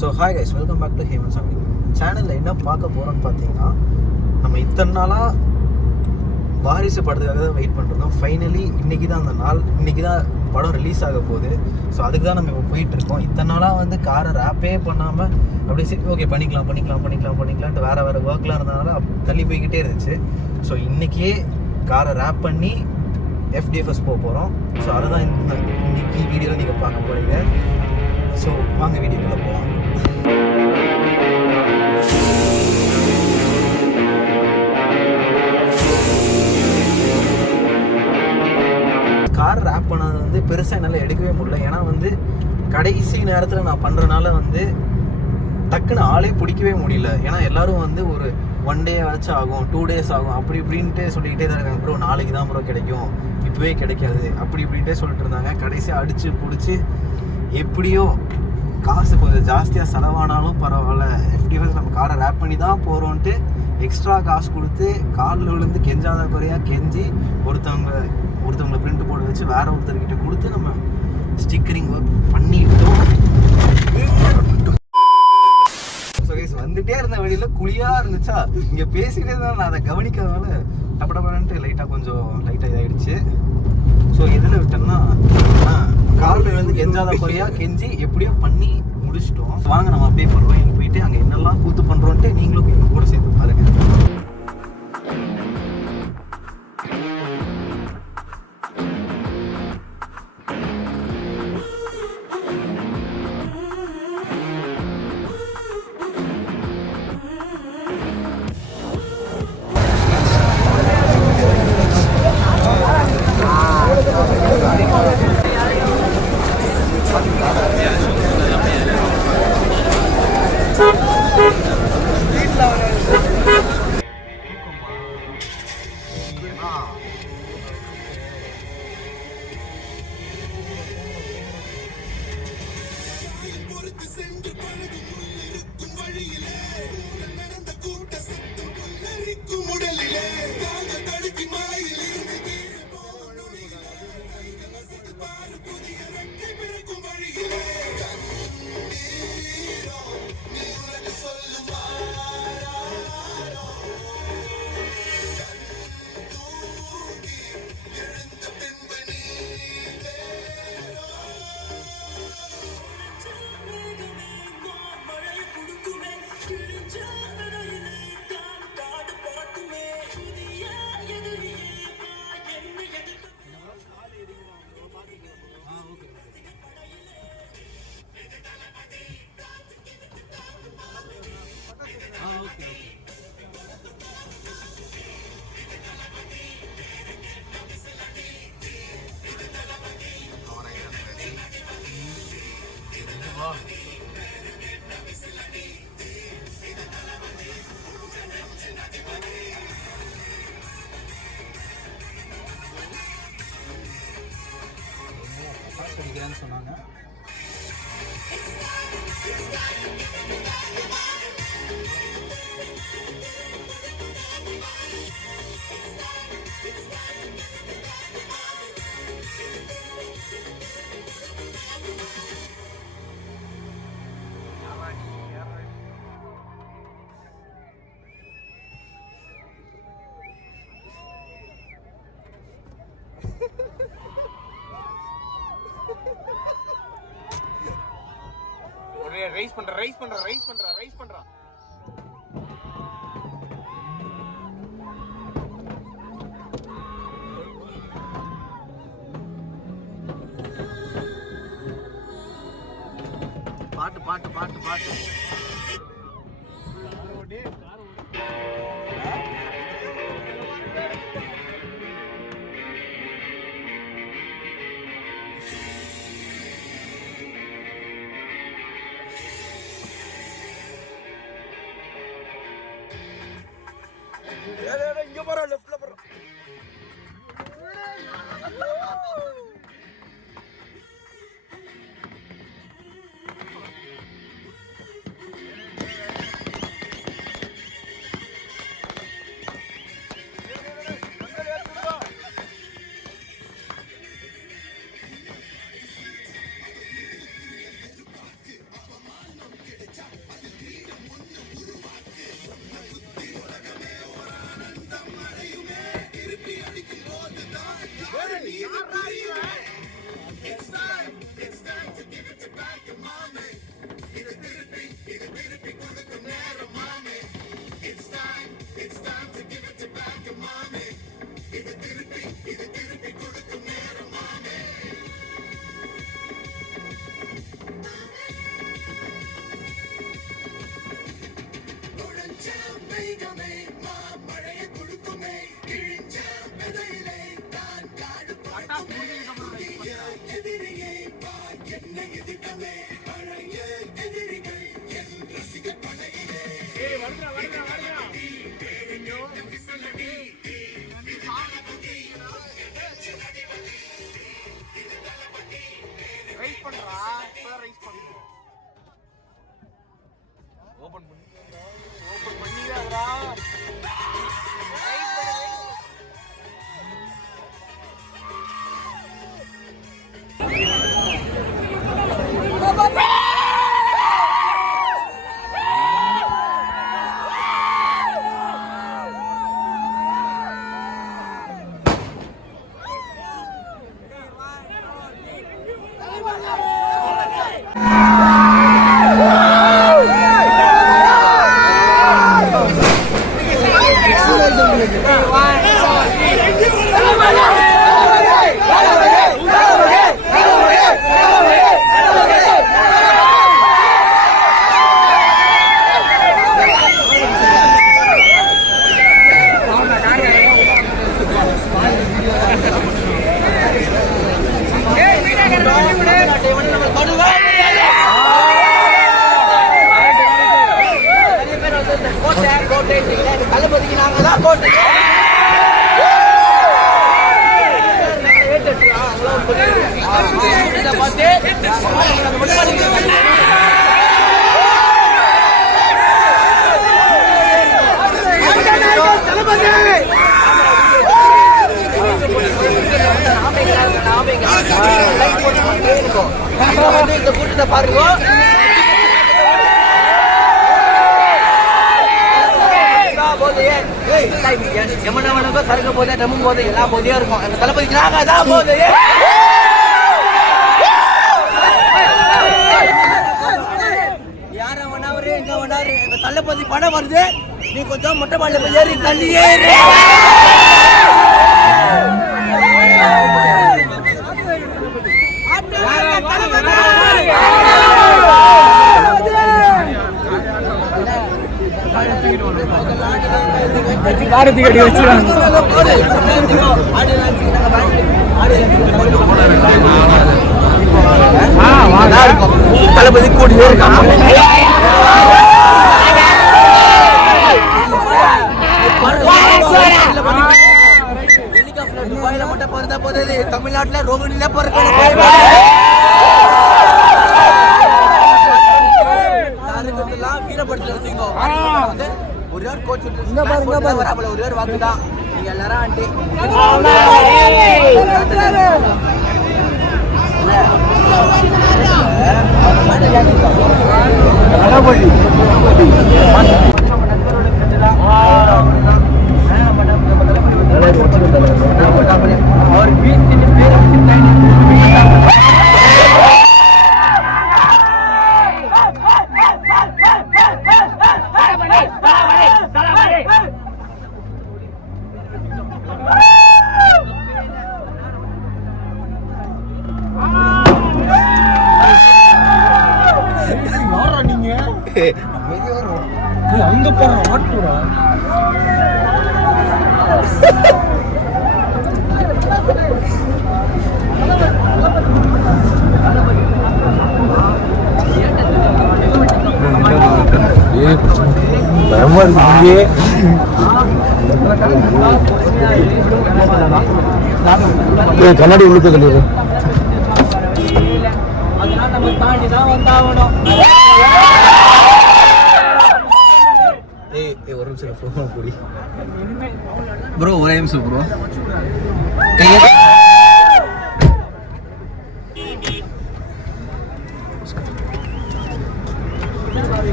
So hi guys, welcome back to Heman Sami சேனலில். என்ன பார்க்க போகிறோன்னு பார்த்தீங்கன்னா, நம்ம இத்தனை நாளாக வாரிசு படத்துக்காக தான் வெயிட் பண்ணுறோம். ஃபைனலி இன்றைக்கி தான் அந்த நாள், இன்றைக்கி தான் படம் ரிலீஸ் ஆக போகுது. ஸோ அதுக்கு தான் நம்ம இப்போ போயிட்டுருக்கோம். இத்தனை நாளாக வந்து காரை ரேப்பே பண்ணாமல் அப்படியே சரி ஓகே பண்ணிக்கலான்ட்டு வேறு ஒர்க்லாம் இருந்ததுனால தள்ளி போய்கிட்டே இருந்துச்சு. ஸோ இன்றைக்கியே காரை ரேப் பண்ணி FDFS போக போகிறோம். ஸோ அதை தான் இன்னைக்கு வீடியோவில் நீங்கள் பார்க்க போகிறீங்க. ஸோ வாங்க வீடியோக்குள்ளே போகலாம். கார் ரேப் பண்ணது வந்து பெருசாக என்னால் எடுக்கவே முடியல. ஏன்னா வந்து கடைசி நேரத்தில் நான் பண்ணுறதுனால வந்து டக்குன்னு ஆளே பிடிக்கவே முடியல. ஏன்னா எல்லோரும் வந்து ஒரு 1 day ஆச்சும் ஆகும், 2 days ஆகும், அப்படி இப்படின்ட்டு சொல்லிக்கிட்டே தான் இருக்காங்க. ப்ரோ நாளைக்கு தான் ப்ரோ கிடைக்கும், இப்போவே கிடைக்காது, அப்படி இப்படின்ட்டே சொல்லிட்டு இருந்தாங்க. கடைசியாக அடித்து பிடிச்சி எப்படியோ காசு கொஞ்சம் ஜாஸ்தியாக செலவானாலும் பரவாயில்ல, FDFS நம்ம காரை ரேப் பண்ணி தான் போகிறோன்ட்டு எக்ஸ்ட்ரா காசு கொடுத்து காலில் விழுந்து கெஞ்சாத குறையாக கெஞ்சி ஒருத்தவங்களை பிரிண்ட் போட வச்சு வேற ஒருத்தர்கிட்ட கொடுத்து நம்ம ஸ்டிக்கரிங் ஒர்க் பண்ணிட்டோம். வந்துட்டே இருந்த வழியில் குழியாக இருந்துச்சா, இங்கே பேசிகிட்டே தான் நான் அதை கவனிக்காதனால டப்படப்படன்ட்டு லைட்டாக இதாகிடுச்சு. ஸோ எதில் விட்டோம்னா, காலில் வந்து கெஞ்சாத குறையாக கெஞ்சி எப்படியோ பண்ணி முடிச்சிட்டோம். வாங்க நம்ம அப்படியே பண்ணுவோம், போயிட்டு அங்கே என்னெல்லாம் கூத்து பண்ணுறோன்ட்டு நீங்களும் எங்கள் கூட சேர்த்து பாருங்க. சொன்னாங்க. ரைஸ் பண்றா. பாட்டு இங்க போற லெஃப்ட்ல போற. ஓபன் பண்ணியாதடா. இந்த கூட்டத்தை பாருங்க. எமனவனுக்கும் சருக்க போதே டம்மும் போது எல்லா போதையும் இருக்கும். அந்த தளபதிக்கு நாங்க தான் போது. யார வேணாவரு எங்க வேணாரு எங்க தளபதி படம் வருது. நீ கொஞ்சம் மொட்டை மாடில போய் ஏறி தள்ளியே காரத்தி கட்டி வச்சுருவாங்க. தளபதி கூடியே இருக்கான். துபாயில மட்டும் பிறந்தா போதே தமிழ்நாட்டுல ரோகிணில பிறக்கணும். வீரப்படுத்த ஒரே ஒரு கோச் ஒரே ஒரு வாக்கு தான். நீங்க எல்லாரும் ஆண்டி அங்க போற ஆட்டூரா கண்ணாடி உள்ள போய் கழிவு. அதனால நம்ம தாண்டி தான் வந்தாகணும். ஒரு நிமிஷம் ப்ரோ, ஒரே நிமிஷம் ப்ரோ.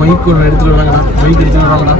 மைக் ஒன்று எடுத்துட்டு வராங்கண்ணா. மைக் எடுத்துட்டு வராங்கண்ணா.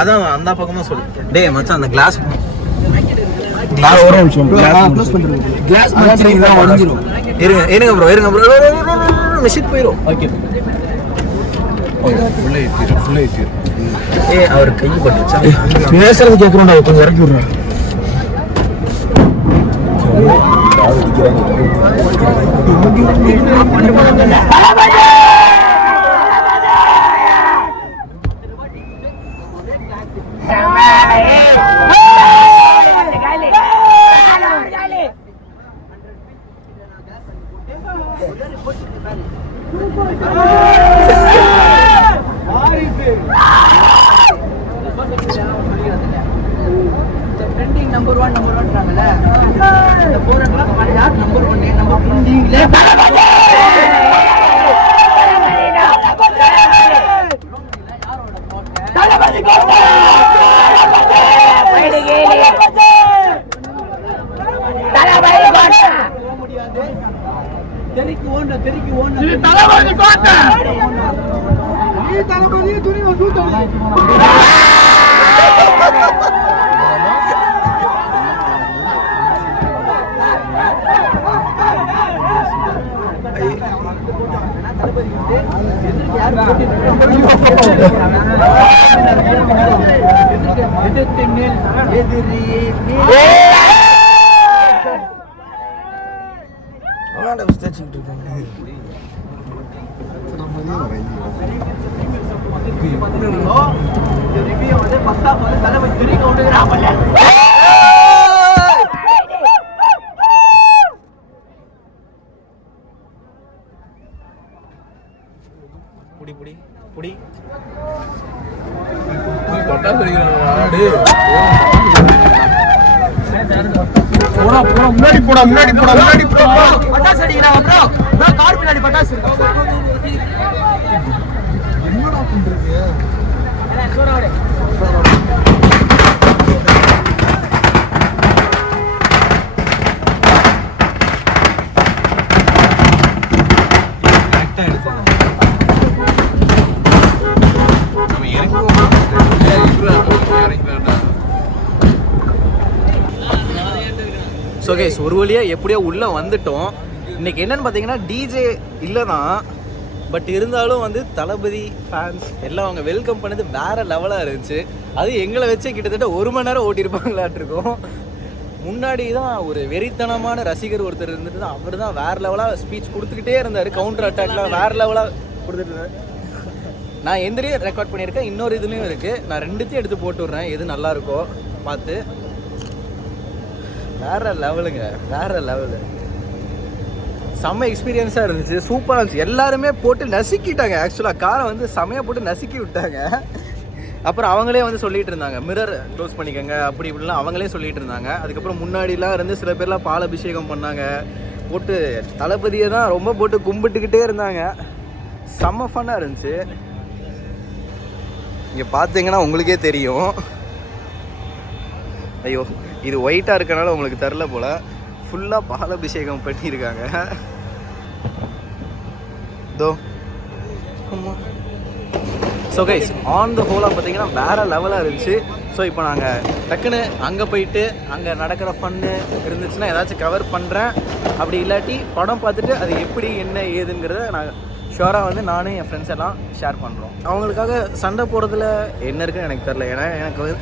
அதான் அந்த பக்கமா சொல்லு. டேய் மச்சான் அந்த கிளாஸ் ஒரு நிமிஷம் கிளாஸ் உடைஞ்சிரும். இருங்க ப்ரோ மிஷின் போயிடும். ஓகே அவர் கை பட்டுச்சா பேசுறது கேட்கறோம்டா, கொஞ்சம் இறக்கி விடுறேன். நம்பர் 1 இந்த 4 யார் நம்பர் 1 நம்ம ட்ரெண்டிங்ல தலபதி கோட்டை முடியாது. தெறிக்கு ஓடுன தலபதி கோட்டை நீ தலபதி துணி வசூல் புடி முன்னாடி போடா பட்டாசு அடிக்கிறாங்க ப்ரோ. கார் பின்னாடி பட்டாசு என்னடா பண்றது? ஸோ கைஸ் ஒரு வழியாக எப்படியோ உள்ளே வந்துட்டோம். இன்றைக்கி என்னென்னு பார்த்தீங்கன்னா டிஜே இல்லை தான், பட் இருந்தாலும் வந்து தளபதி ஃபேன்ஸ் எல்லாம் அவங்க வெல்கம் பண்ணது வேறு லெவலாக இருந்துச்சு. அது எங்களை வச்சு கிட்டத்தட்ட 1 மணி நேரம் ஓட்டியிருப்பாங்களாட்டிருக்கோம். முன்னாடி தான் ஒரு வெறித்தனமான ரசிகர் ஒருத்தர் இருந்துட்டு தான் அவர் தான் வேறு லெவலாக ஸ்பீச் கொடுத்துக்கிட்டே இருந்தார். கவுண்டர் அட்டாக்லாம் வேறு லெவலாக கொடுத்துட்டு இருந்தார். நான் எந்திரியும் ரெக்கார்ட் பண்ணியிருக்கேன், இன்னொரு இதுலேயும் இருக்குது. நான் 2த்தையும் எடுத்து போட்டு விட்றேன், எது நல்லாயிருக்கோ பார்த்து. வேறு லெவலுங்க, வேறு லெவலு. செம்ம எக்ஸ்பீரியன்ஸாக இருந்துச்சு, சூப்பராக இருந்துச்சு. எல்லாருமே போட்டு நசுக்கிட்டாங்க. ஆக்சுவலாக காரை வந்து செம்மையாக போட்டு நசுக்கி விட்டாங்க. அப்புறம் அவங்களே வந்து சொல்லிகிட்டு இருந்தாங்க மிரர் க்ளோஸ் பண்ணிக்கோங்க அப்படி இப்படிலாம் அவங்களே சொல்லிகிட்டு இருந்தாங்க. அதுக்கப்புறம் முன்னாடிலாம் இருந்து சில பேர்லாம் பால் அபிஷேகம் பண்ணாங்க, போட்டு தளபதியை தான் ரொம்ப போட்டு கும்பிட்டுக்கிட்டே இருந்தாங்க. செம்ம ஃபன்னாக இருந்துச்சு. இங்கே பார்த்தீங்கன்னா உங்களுக்கே தெரியும். ஐயோ இது ஒயிட்டாக இருக்கனால உங்களுக்கு தெரில போல், ஃபுல்லாக பால் அபிஷேகம் பண்ணியிருக்காங்க. தோ ஸோ கைஸ் ஆன் த ஹோலாக பார்த்தீங்கன்னா வேறு லெவலாக இருந்துச்சு. ஸோ இப்போ நாங்கள் டக்குன்னு அங்கே போயிட்டு அங்கே நடக்கிற ஃபன்னு இருந்துச்சுன்னா ஏதாச்சும் கவர் பண்ணுறேன். அப்படி இல்லாட்டி படம் பார்த்துட்டு அது எப்படி என்ன ஏதுங்கிறத நான் ஷுவராக வந்து நானும் என் ஃப்ரெண்ட்ஸ் எல்லாம் ஷேர் பண்ணுறோம். அவங்களுக்காக சண்டை போடுறதுல என்ன இருக்குன்னு எனக்கு தெரில. ஏன்னா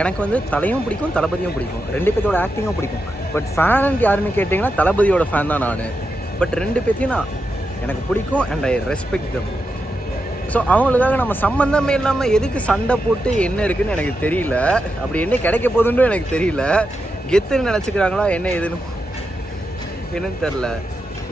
எனக்கு வந்து தலையும் பிடிக்கும் தளபதியும் பிடிக்கும், 2 பேர்த்தோட ஆக்டிங்கும் பிடிக்கும். பட் ஃபேன் யாருன்னு கேட்டிங்கன்னா தளபதியோட ஃபேன் தான் நான். பட் 2 பேர்த்தையும் நான் எனக்கு பிடிக்கும் and I respect them. So அவங்களுக்காக நம்ம சம்மந்தமே இல்லாமல் எதுக்கு சண்டை போட்டு என்ன இருக்குதுன்னு எனக்கு தெரியல. அப்படி என்ன கிடைக்க போகுதுன்னு எனக்கு தெரியல. கெத்துன்னு நினச்சிக்கிறாங்களா என்ன என்னன்னு தெரில.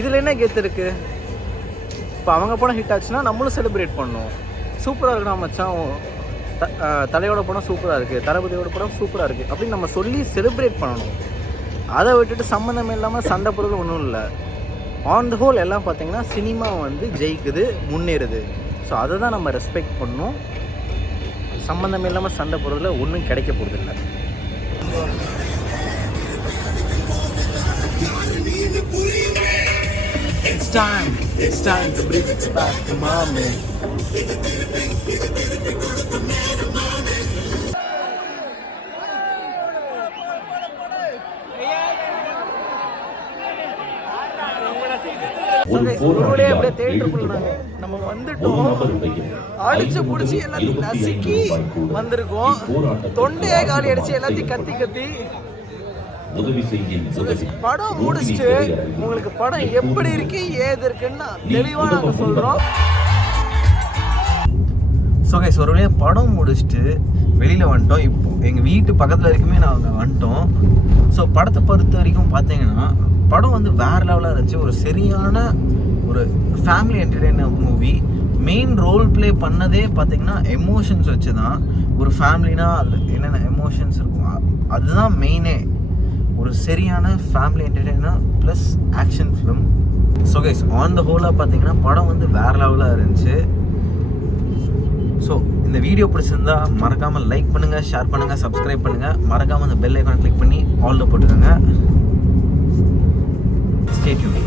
இதில் என்ன கெத்து இருக்குது? இப்போ அவங்க படம் ஹிட் ஆச்சுன்னா நம்மளும் செலிப்ரேட் பண்ணணும். சூப்பராக இருக்குண்ணா மச்சான், தலையோட படம் சூப்பராக இருக்குது, தளபதியோட படம் சூப்பராக இருக்குது அப்படின்னு நம்ம சொல்லி செலிப்ரேட் பண்ணணும். அதை விட்டுட்டு சம்மந்தம் இல்லாமல் சண்டை போடுறது ஒன்றும் இல்லை. ஆன் த ஹோல் எல்லாம் பார்த்தீங்கன்னா சினிமா வந்து ஜெயிக்குது, முன்னேறுது. ஸோ அதை தான் நம்ம ரெஸ்பெக்ட் பண்ணணும். சம்மந்தம் இல்லாமல் சண்டை போடுறதுல ஒன்றும் கிடைக்க போகிறதில்ல. It's time to bring it back to mommy. நம்ம வந்துட்டோம், அடிச்சு புடிச்சு எல்லாத்தையும் நசுக்கி வந்திருக்கோம். தொண்டையே காலி அடிச்சு எல்லாத்தையும் கத்தி கத்தி படம் முடிச்சுட்டு உங்களுக்கு படம் எப்படி இருக்கு ஏது இருக்குன்னு தெளிவா நாங்க சொல்றோம். ஸோ கைஸ், ஒரு வழியாக படம் முடிச்சுட்டு வெளியில் வந்துட்டோம். இப்போ எங்கள் வீட்டு பக்கத்தில் வரைக்குமே நாங்கள் வந்துட்டோம். ஸோ படத்தை பொறுத்த வரைக்கும் பார்த்தீங்கன்னா படம் வந்து வேறு லெவலாக இருந்துச்சு. ஒரு சரியான ஒரு family entertainer movie. Main role play பண்ணதே பார்த்தீங்கன்னா எமோஷன்ஸ் வச்சு தான். ஒரு ஃபேமிலினா அதில் என்னென்ன எமோஷன்ஸ் இருக்கும் அதுதான் மெயினே. ஒரு சரியான family entertainer plus action film. So guys, on the ஹோலாக பார்த்தீங்கன்னா படம் வந்து வேறு லெவலாக இருந்துச்சு. ஸோ இந்த வீடியோ பிடிச்சிருந்தா மறக்காமல் லைக் பண்ணுங்கள், ஷேர் பண்ணுங்கள், சப்ஸ்கிரைப் பண்ணுங்கள். மறக்காமல் அந்த பெல் ஐக்கானை கிளிக் பண்ணி ஆல்ல போட்டுக்கோங்க. Stay tune.